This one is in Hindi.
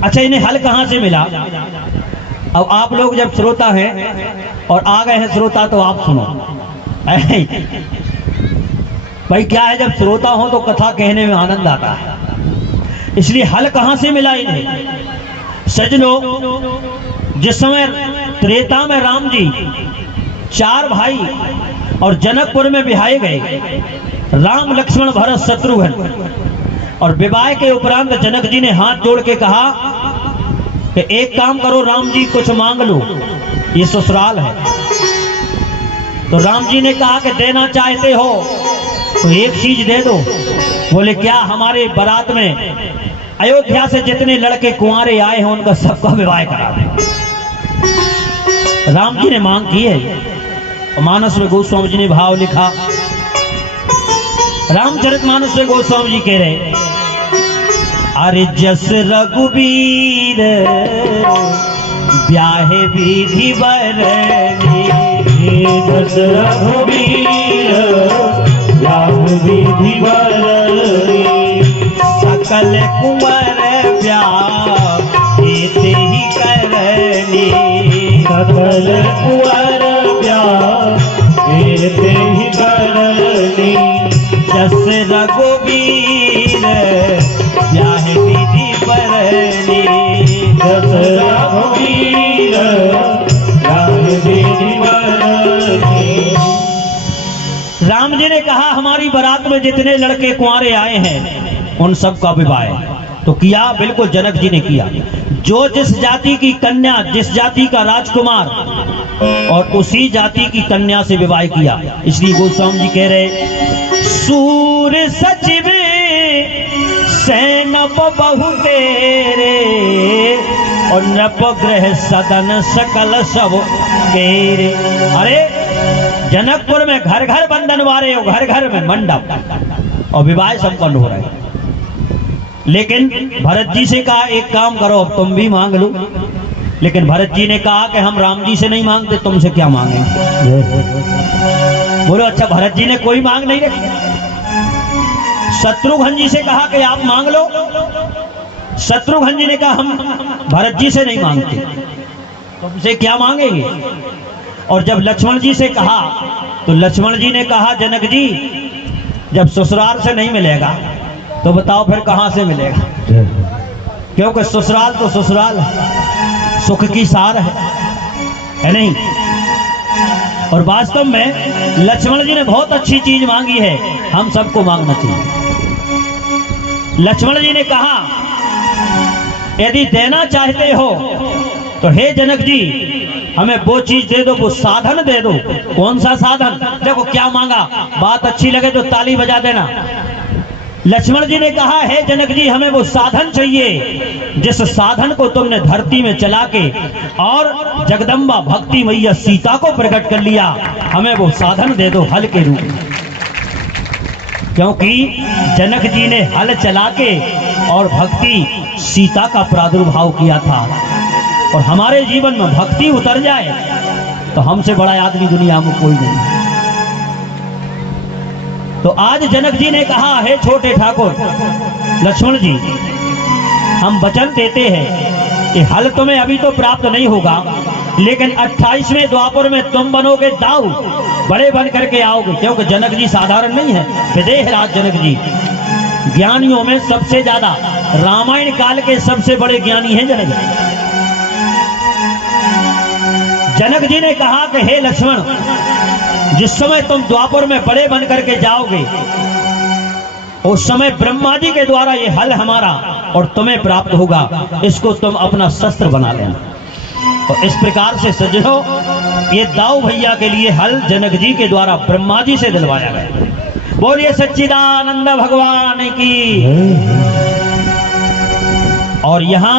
अच्छा, इन्हें हल कहाँ से मिला? अब आप लोग जब श्रोता हैं और आ गए हैं श्रोता तो आप सुनो। भाई क्या है, जब श्रोता हो तो कथा कहने में आनंद आता है, इसलिए हल कहाँ से मिला इन्हें? सजनो, जिस समय त्रेता में राम जी 4 भाई और जनकपुर में बिहाए गए, राम लक्ष्मण भरत शत्रुघ्न, और विवाह के उपरांत जनक जी ने हाथ जोड़ के कहा कि एक काम करो राम जी, कुछ मांग लो, ये ससुराल है। तो राम जी ने कहा कि देना चाहते हो तो एक चीज दे दो। बोले क्या? हमारे बारात में अयोध्या से जितने लड़के कुंवारे आए हैं उनका सबका विवाह करा दो। राम जी ने मांग की है। मानस में गोस्वामी जी ने भाव लिखा, रामचरितमानस में गोस्वामी जी कह रहे, अरे जस रघुवीर ब्याहे विधि बरनी, जस रघुवीर ब्याहे विधि बरनी, सकल कुंवर ब्याह एते ही करनी, सकल कुंवर ब्याह एते ही करनी, जस रघुवीर ब्याहे विधि बरनी, जस रघुवीर ब्याहे विधि बरनी। राम जी ने कहा हमारी बारात में जितने लड़के कुंवारे आए हैं उन सब का विवाह तो किया। बिल्कुल जनक जी ने किया। जो जिस जाति की कन्या, जिस जाति का राजकुमार, और उसी जाति की कन्या से विवाह किया। इसलिए गोस्वामी जी कह रहे, सूर सचिव सैनप बहु तेरे, और नप ग्रह सदन सकल सब केरे। अरे जनकपुर में घर घर बंधन वारे हो, घर घर में मंडप और विवाह संपन्न हो रहे। लेकिन भरत जी से कहा एक काम करो, अब तुम भी मांग लो। लेकिन भरत जी ने कहा कि हम राम जी से नहीं मांगते, तुमसे क्या मांगेंगे? बोलो अच्छा, भरत जी ने कोई मांग नहीं रखी। शत्रुघ्न जी से कहा कि आप मांग लो। शत्रुघ्न जी ने कहा हम भरत जी से नहीं मांगते, तुमसे क्या मांगेंगे? और जब लक्ष्मण जी से कहा तो लक्ष्मण जी ने कहा जनक जी, जब ससुराल से नहीं मिलेगा तो बताओ फिर कहां से मिलेगा? क्योंकि ससुराल तो ससुराल है, सुख की सार है नहीं? और वास्तव में लक्ष्मण जी ने बहुत अच्छी चीज मांगी है, हम सबको मांगना चाहिए। लक्ष्मण जी ने कहा यदि देना चाहते हो तो हे जनक जी हमें वो चीज दे दो, वो साधन दे दो। कौन सा साधन? देखो क्या मांगा, बात अच्छी लगे तो ताली बजा देना। लक्ष्मण जी ने कहा हे जनक जी हमें वो साधन चाहिए जिस साधन को तुमने धरती में चला के और जगदम्बा भक्ति मैया सीता को प्रकट कर लिया, हमें वो साधन दे दो हल के रूप में। क्योंकि जनक जी ने हल चला के और भक्ति सीता का प्रादुर्भाव किया था, और हमारे जीवन में भक्ति उतर जाए तो हमसे बड़ा आदमी दुनिया में कोई नहीं। तो आज जनक जी ने कहा हे छोटे ठाकुर लक्ष्मण जी, हम वचन देते हैं कि हल तुम्हें अभी तो प्राप्त नहीं होगा, लेकिन 28वें द्वापर में तुम बनोगे दाऊ, बड़े बन करके आओगे। क्योंकि जनक जी साधारण नहीं है, विदेह राज जनक जी ज्ञानियों में सबसे ज्यादा, रामायण काल के सबसे बड़े ज्ञानी हैं जनक जी। जनक जी ने कहा कि हे लक्ष्मण, जिस समय तुम द्वापर में बड़े बन करके जाओगे उस समय ब्रह्मा जी के द्वारा ये हल हमारा और तुम्हें प्राप्त होगा, इसको तुम अपना शस्त्र बना लेना। और इस प्रकार से सज्जनों, ये दाऊ भैया के लिए हल जनक जी के द्वारा ब्रह्मा जी से दिलवाया गया। बोलिए सच्चिदानंद भगवान की। और यहाँ